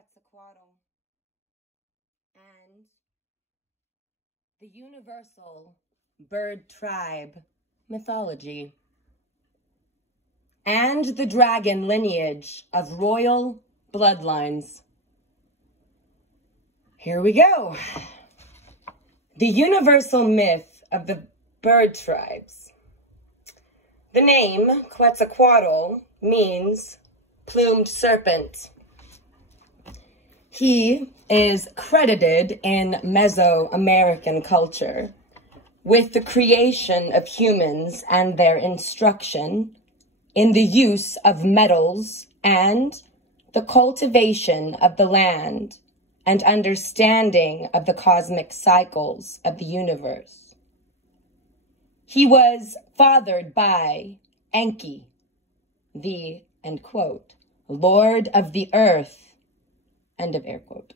Quetzalcoatl and the universal bird tribe mythology and the dragon lineage of royal bloodlines. Here we go. The universal myth of the bird tribes. The name Quetzalcoatl means plumed serpent. He is credited in Mesoamerican culture with the creation of humans and their instruction in the use of metals and the cultivation of the land and understanding of the cosmic cycles of the universe. He was fathered by Enki, the, end quote, Lord of the Earth, end of air quote,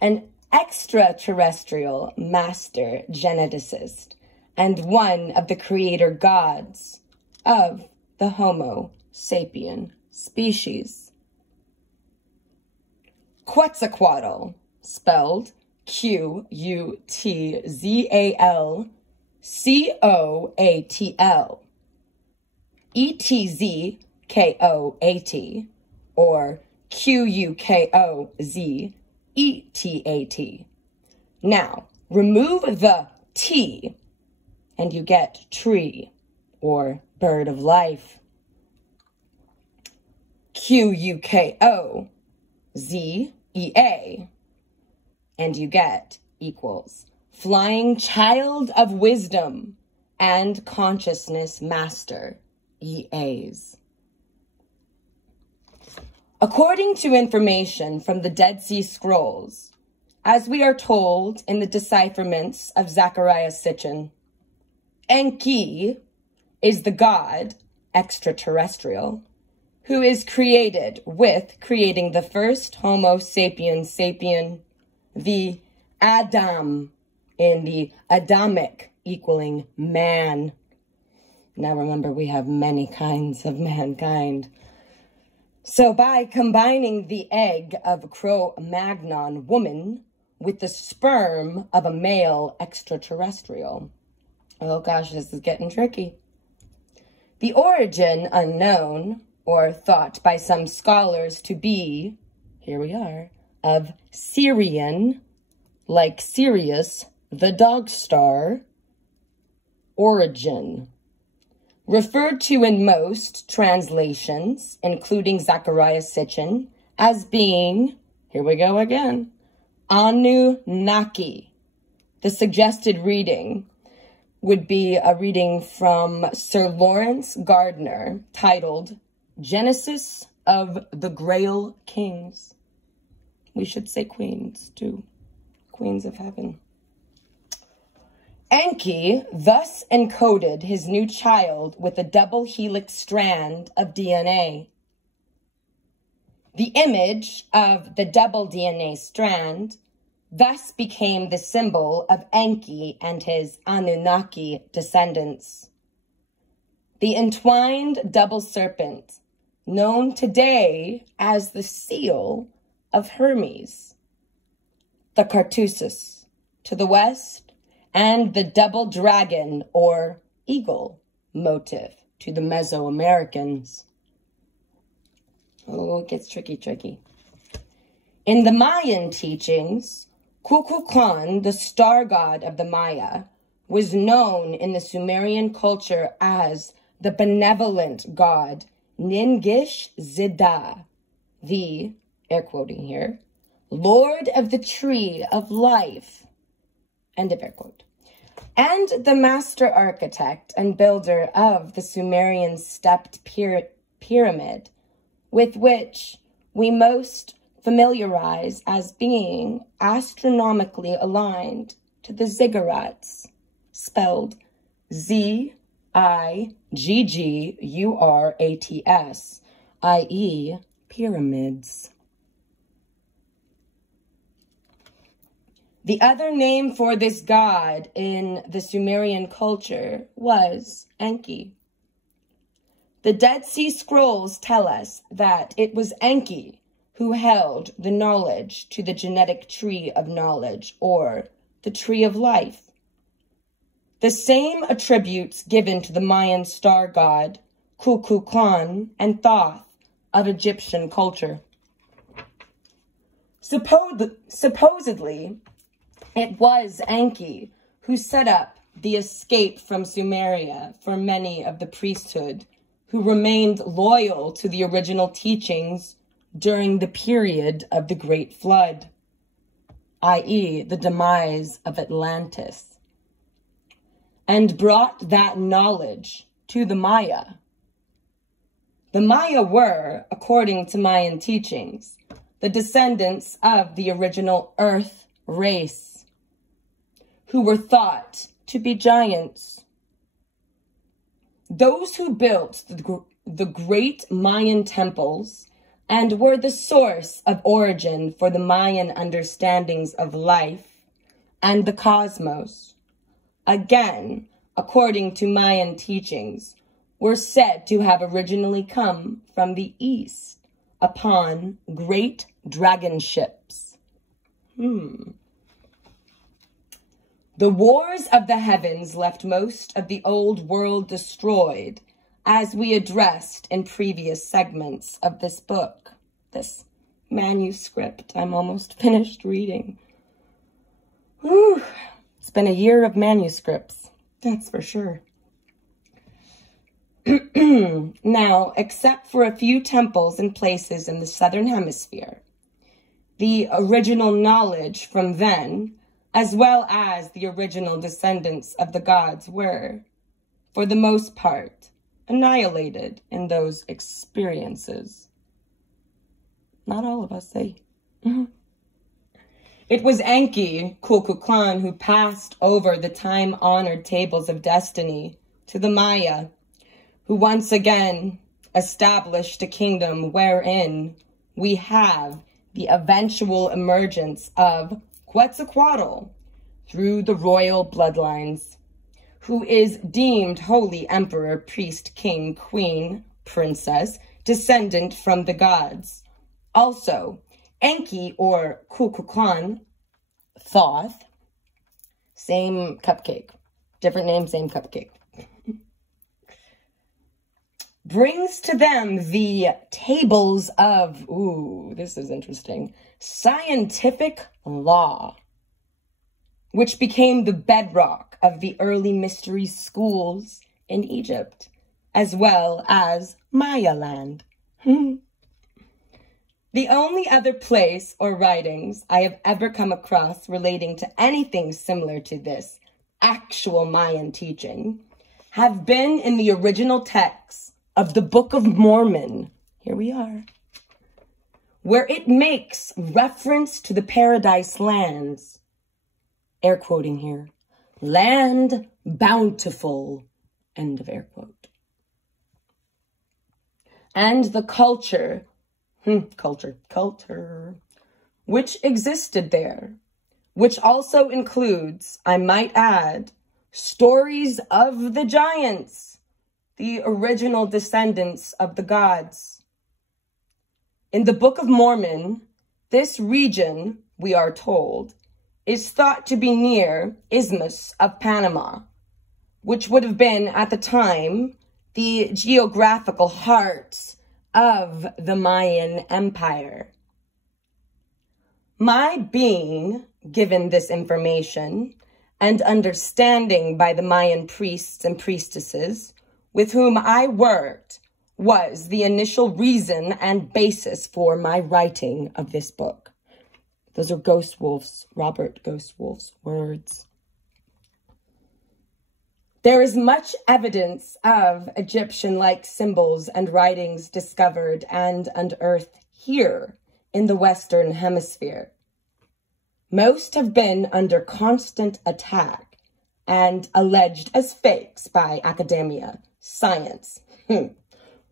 an extraterrestrial master geneticist and one of the creator gods of the Homo sapien species. Quetzalcoatl, spelled Quetzalcoatl, Etzkoat, or Qukozetat. Now, remove the T, and you get tree, or bird of life. Qukozea, and you get equals flying child of wisdom and consciousness master, EAs. According to information from the Dead Sea Scrolls, as we are told in the decipherments of Zecharia Sitchin, Enki is the god, extraterrestrial, who is created with creating the first Homo sapiens sapien, the Adam, in the Adamic equaling man. Now remember, we have many kinds of mankind. So by combining the egg of Cro-Magnon woman with the sperm of a male extraterrestrial. Oh gosh, this is getting tricky. The origin unknown, or thought by some scholars to be, here we are, of Syrian, like Sirius, the dog star, origin. Referred to in most translations, including Zecharia Sitchin, as being, here we go again, Anunnaki. The suggested reading would be a reading from Sir Lawrence Gardner titled Genesis of the Grail Kings. We should say queens, too. Queens of heaven. Enki thus encoded his new child with a double helix strand of DNA. The image of the double DNA strand thus became the symbol of Enki and his Anunnaki descendants. The entwined double serpent, known today as the seal of Hermes, the Carthusis to the west, and the double dragon or eagle motif to the Mesoamericans. Oh, it gets tricky. In the Mayan teachings, Kukulkan, the star god of the Maya, was known in the Sumerian culture as the benevolent god Ningish Zida, the, air quoting here, Lord of the Tree of Life, end of air quote, and the master architect and builder of the Sumerian stepped pyramid, with which we most familiarize as being astronomically aligned to the ziggurats, spelled Ziggurats, i.e. pyramids. The other name for this god in the Sumerian culture was Enki. The Dead Sea Scrolls tell us that it was Enki who held the knowledge to the genetic tree of knowledge, or the tree of life. The same attributes given to the Mayan star god, Kukulkan and Thoth of Egyptian culture. Supposedly, it was Enki who set up the escape from Sumeria for many of the priesthood who remained loyal to the original teachings during the period of the Great Flood, i.e., the demise of Atlantis, and brought that knowledge to the Maya. The Maya were, according to Mayan teachings, the descendants of the original Earth race, who were thought to be giants. Those who built the great Mayan temples and were the source of origin for the Mayan understandings of life and the cosmos, again, according to Mayan teachings, were said to have originally come from the east upon great dragon ships. The wars of the heavens left most of the old world destroyed, as we addressed in previous segments of this book, this manuscript I'm almost finished reading. Whew. It's been a year of manuscripts, that's for sure. Now, except for a few temples and places in the southern hemisphere, the original knowledge from then, as well as the original descendants of the gods, were, for the most part, annihilated in those experiences. Not all of us, eh? It was Enki, Kukulkan, who passed over the time-honored tables of destiny to the Maya, who once again established a kingdom wherein we have the eventual emergence of Quetzalcoatl through the royal bloodlines, who is deemed holy emperor, priest, king, queen, princess, descendant from the gods. Also, Enki, or Kukulkan, Thoth, same cupcake, different name, same cupcake, brings to them the tables of, ooh, this is interesting, scientific law, which became the bedrock of the early mystery schools in Egypt, as well as Maya land. The only other place or writings I have ever come across relating to anything similar to this actual Mayan teaching have been in the original texts of the Book of Mormon. Here we are. Where it makes reference to the paradise lands, air quoting here, land bountiful, end of air quote. And the culture, which existed there, which also includes, I might add, stories of the giants, the original descendants of the gods. In the Book of Mormon, this region, we are told, is thought to be near Isthmus of Panama, which would have been, at the time, the geographical heart of the Mayan Empire. My being given this information and understanding by the Mayan priests and priestesses with whom I worked was the initial reason and basis for my writing of this book. Those are Ghost Wolf's, Robert Ghost Wolf's words. There is much evidence of Egyptian-like symbols and writings discovered and unearthed here in the Western Hemisphere. Most have been under constant attack and alleged as fakes by academia, science,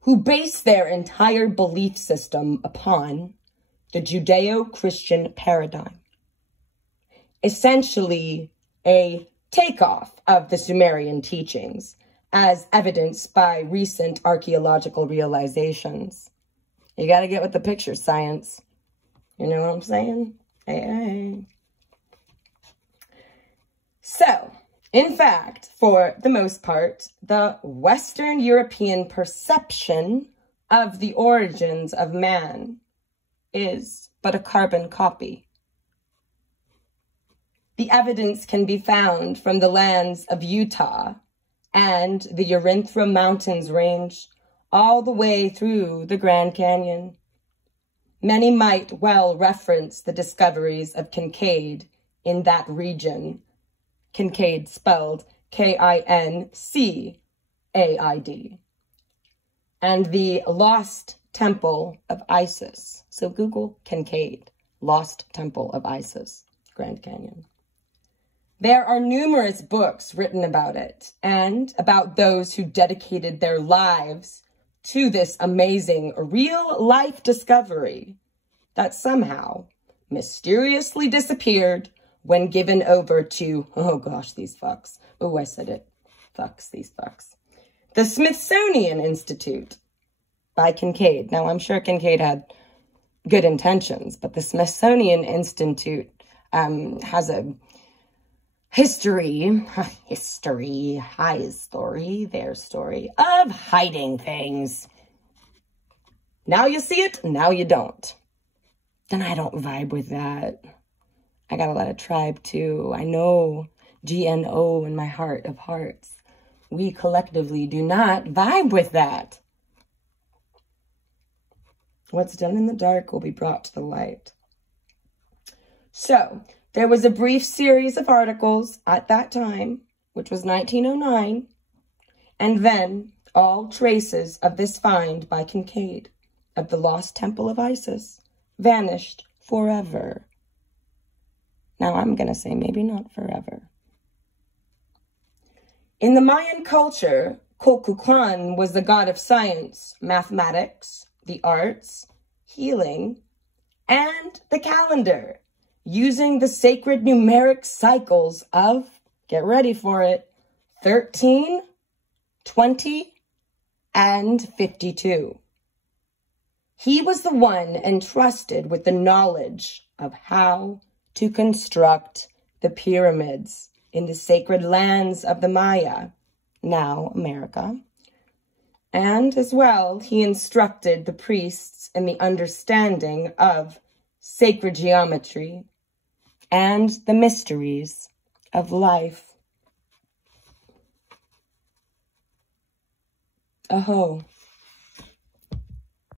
who base their entire belief system upon the Judeo-Christian paradigm. Essentially, a takeoff of the Sumerian teachings, as evidenced by recent archaeological realizations. You gotta get with the picture, science. You know what I'm saying? Hey. So, in fact, for the most part, the Western European perception of the origins of man is but a carbon copy. The evidence can be found from the lands of Utah and the Urinthra Mountains range all the way through the Grand Canyon. Many might well reference the discoveries of Kincaid in that region. Kincaid spelled K-I-N-C-A-I-D. And the Lost Temple of Isis. So Google Kincaid, Lost Temple of Isis, Grand Canyon. There are numerous books written about it and about those who dedicated their lives to this amazing real-life discovery that somehow mysteriously disappeared when given over to, oh gosh, these fucks. Oh, I said it. Fucks, these fucks. The Smithsonian Institute by Kincaid. Now, I'm sure Kincaid had good intentions, but the Smithsonian Institute has a their story of hiding things. Now you see it, now you don't. And I don't vibe with that. I got a lot of tribe too. I know GNO in my heart of hearts. We collectively do not vibe with that. What's done in the dark will be brought to the light. So, there was a brief series of articles at that time, which was 1909, and then all traces of this find by Kincaid of the Lost Temple of Isis vanished forever. Now, I'm going to say maybe not forever. In the Mayan culture, Quetzalcoatl was the god of science, mathematics, the arts, healing, and the calendar, using the sacred numeric cycles of, get ready for it, 13, 20, and 52. He was the one entrusted with the knowledge of how to construct the pyramids in the sacred lands of the Maya, now America. And as well, he instructed the priests in the understanding of sacred geometry and the mysteries of life. Aho.